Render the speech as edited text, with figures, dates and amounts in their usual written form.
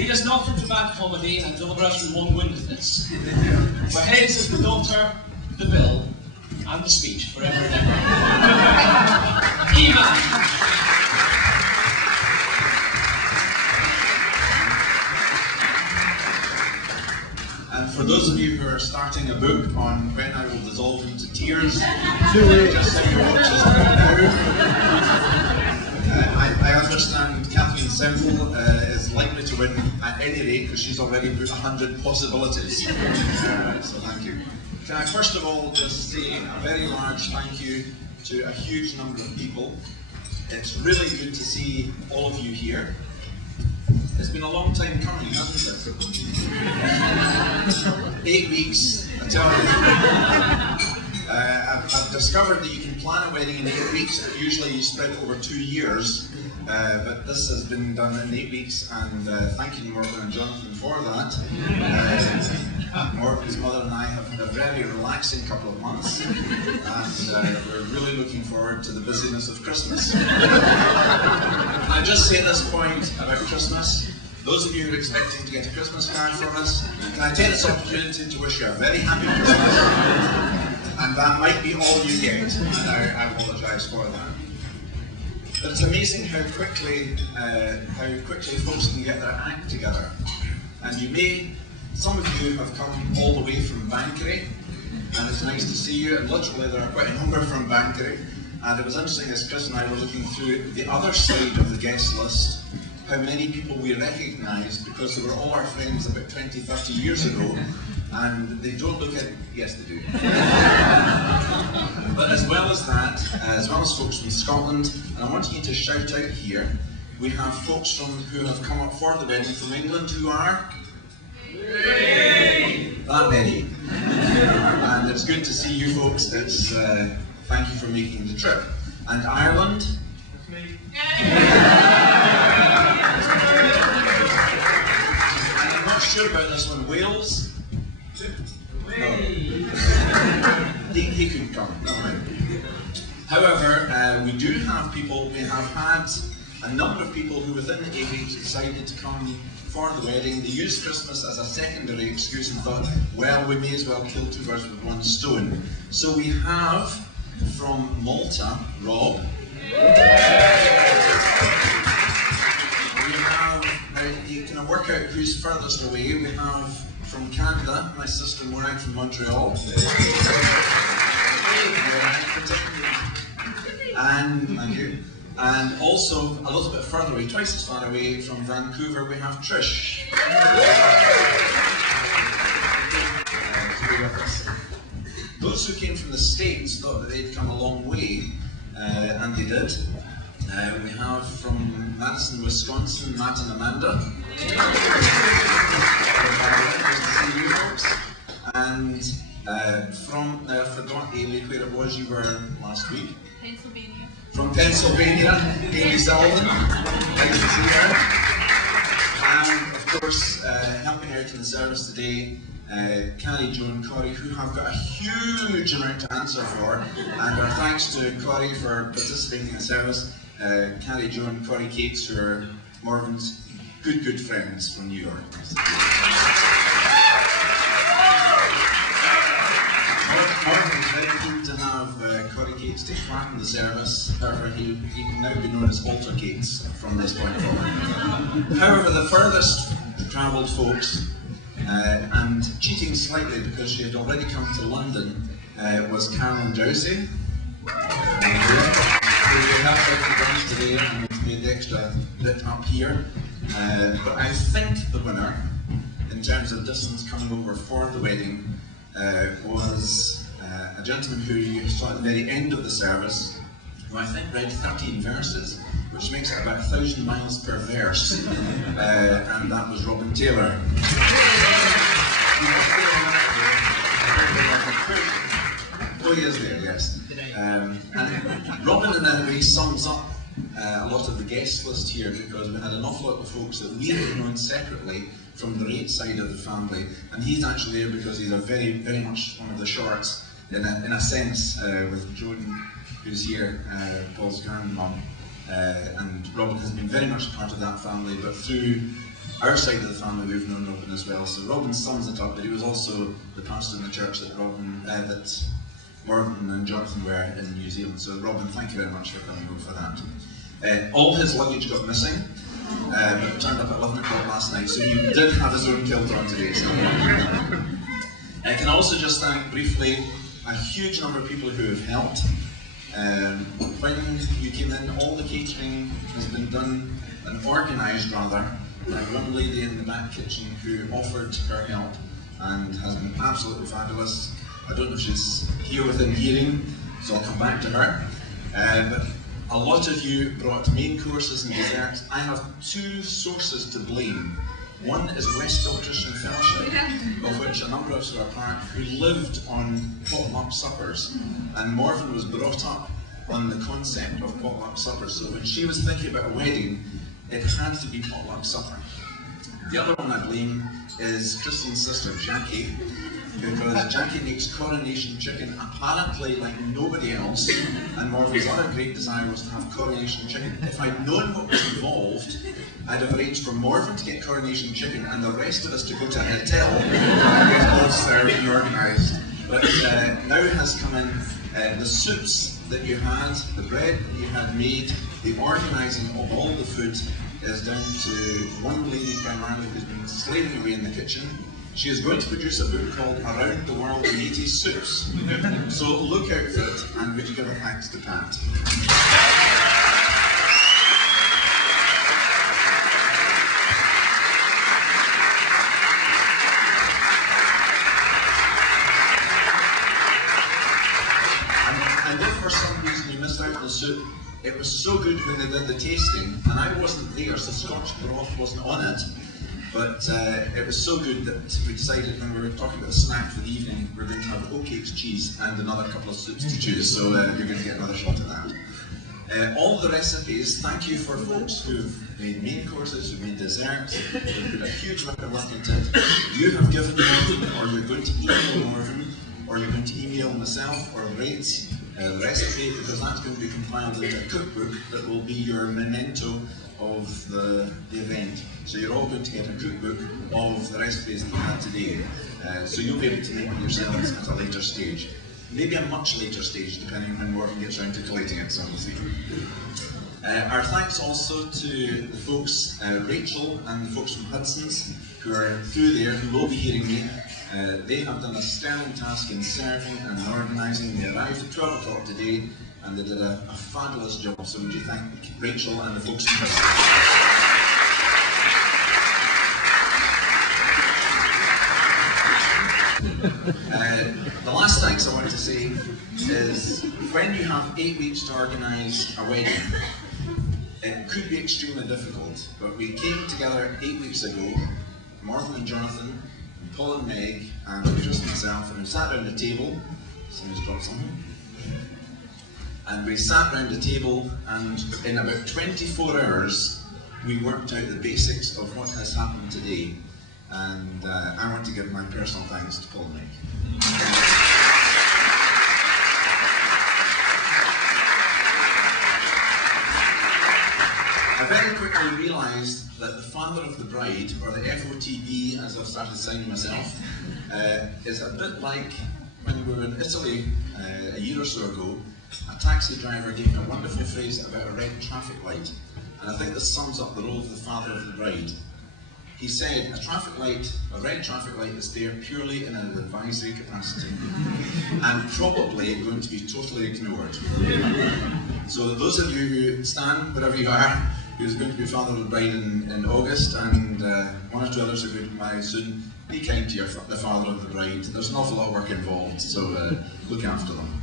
Lead us not into bad comedy and deliver us from long-windedness. For his is the daughter, the bill, and the speech forever and ever. Amen. And for those of you who are starting a book on when I will dissolve into tears, just so you watch this now. I understand Kathleen Semple is likely to win at any rate because she's already put 100 possibilities. So thank you. Can I first of all just say a very large thank you to a huge number of people. It's really good to see all of you here. It's been a long time coming, hasn't it? 8 weeks, I tell you. I've discovered that you can plan a wedding in 8 weeks. Usually you spread it over 2 years, but this has been done in 8 weeks, and thank you Morgan and Jonathan for that. Morgan's mother and I have had a very relaxing couple of months, and we're really looking forward to the busyness of Christmas. Can I just say at this point about Christmas, those of you who are expecting to get a Christmas card from us, can I take this opportunity to wish you a very happy Christmas? And that might be all you get, and I apologise for that. But it's amazing how quickly folks can get their act together. And some of you have come all the way from Bankery, and it's nice to see you, and literally there are quite a number from Bankery. And it was interesting as Chris and I were looking through the other side of the guest list, how many people we recognised because they were all our friends about 20, 30 years ago, and they don't look at, yes they do. But as well as that, as well as folks from Scotland, and I want you to shout out here, we have folks who have come up for the wedding from England who are? That many. And it's good to see you folks. Thank you for making the trip. And Ireland? That's me. And I'm not sure about this one. Wales? No. He couldn't come. Never mind. However, we do have people. We have had a number of people who within the 8 weeks decided to come for the wedding. They used Christmas as a secondary excuse and thought, well, we may as well kill two birds with one stone. So we have from Malta, Rob. We have, now you can work out who's furthest away. We have from Canada, my sister Morag from Montreal. And thank you. And also a little bit further away, twice as far away from Vancouver, we have Trish. Those who came from the States thought that they'd come a long way, and they did. We have from Madison, Wisconsin, Matt and Amanda. And from, I forgot Amy where it was you were last week. Pennsylvania. From Pennsylvania, Amy Sullivan. Nice to see her. And of course, helping out in the service today, Carrie, Joe and Corey, who have got a huge amount to answer for, and our thanks to Corey for participating in the service. Carrie, Joe and Corey Cates, who are Morgan's good friends from New York. Morgan's very keen to have Corey Cates take part in the service. However, he can now be known as Walter Cates from this point forward. However, the furthest travelled folks, and cheating slightly because she had already come to London, was Carolyn Dowsey. Who helped out the brunch today and made the extra bit up here. But I think the winner, in terms of distance coming over for the wedding, was a gentleman who you saw at the very end of the service, who I think read 13 verses, which makes it about 1,000 miles per verse, and that was Robin Taylor. Oh, he is there, yes. And Robin, in a way, sums up a lot of the guest list here, because we had an awful lot of folks that we had known separately from the Rate side of the family, and he's actually there because he's a very much one of the shorts, in a sense, with Joan, who's here, Paul's grandmum, and Robin has been very much part of that family, but through our side of the family, we've known Robin as well. So Robin sums it up, but he was also the pastor in the church that Morven and Jonathan were in New Zealand. So Robin, thank you very much for coming over for that. All his luggage got missing, but it turned up at 11 o'clock last night, so he did have his own kilt on today. So. I can also just thank briefly a huge number of people who have helped. When you came in, all the catering has been done and organised rather by one lady in the back kitchen who offered her help and has been absolutely fabulous. I don't know if she's here within hearing, so I'll come back to her. But a lot of you brought main courses and desserts. I have two sources to blame. One is Westfield Christian Fellowship, of which a number of us are part, who lived on potluck suppers. And Morven was brought up on the concept of potluck suppers. So when she was thinking about a wedding, it had to be potluck supper. The other one I blame is Christine's sister, Jackie, because Jackie makes coronation chicken apparently like nobody else, and Morven's other great desire was to have coronation chicken. If I'd known what was involved, I'd have arranged for Morven to get coronation chicken and the rest of us to go to a hotel with all served and organised. But now has come in the soups that you had, the bread that you had made, the organising of all the food is down to one lady primarily who's been slaving away in the kitchen. She is going to produce a book called Around the World in 80 Soups. So look out for it, and would you give a thanks to Pat? And if for some reason you missed out on the soup, it was so good when they did the tasting, and I wasn't there, so Scotch broth wasn't on it. But it was so good that we decided when we were talking about a snack for the evening, we're going to have oatcakes, cheese, and another couple of soups to choose, so you're going to get another shot at that. All the recipes, thank you for folks who've made main courses, who've made desserts, who've put a huge amount of work into it. You have given Morven, or you're going to email Morven, or you're going to email myself, or rate the recipe, because that's going to be compiled into a cookbook that will be your memento of the event. So you're all going to get a cookbook of the recipes that you had today. So you'll be able to make them yourselves at a later stage. Maybe a much later stage, depending on when Morven gets around to collating it, so we'll see. Our thanks also to the folks, Rachel and the folks from Hudson's, who are through there, who will be hearing me. They have done a sterling task in serving and organising. They arrived at 12 o'clock today, and they did a fabulous job. So would you thank Rachel and the folks from Hudson's? The last thanks I want to say is, when you have 8 weeks to organise a wedding, it could be extremely difficult, but we came together 8 weeks ago, Morven and Jonathan, and Paul and Meg, and just myself, and we sat around the table. Somebody's dropped something. And we sat around the table, and in about 24 hours, we worked out the basics of what has happened today. And I want to give my personal thanks to Paul and Meg. I very quickly realised that the father of the bride, or the FOTB as I've started signing myself, is a bit like when we were in Italy a year or so ago. A taxi driver gave me a wonderful phrase about a red traffic light, and I think this sums up the role of the father of the bride. He said, a red traffic light is there purely in an advisory capacity, and probably going to be totally ignored. So those of you who stand, wherever you are, who's going to be father of the bride in August, and one or two others are going to be married soon, be kind to the father of the bride. There's an awful lot of work involved, so look after them.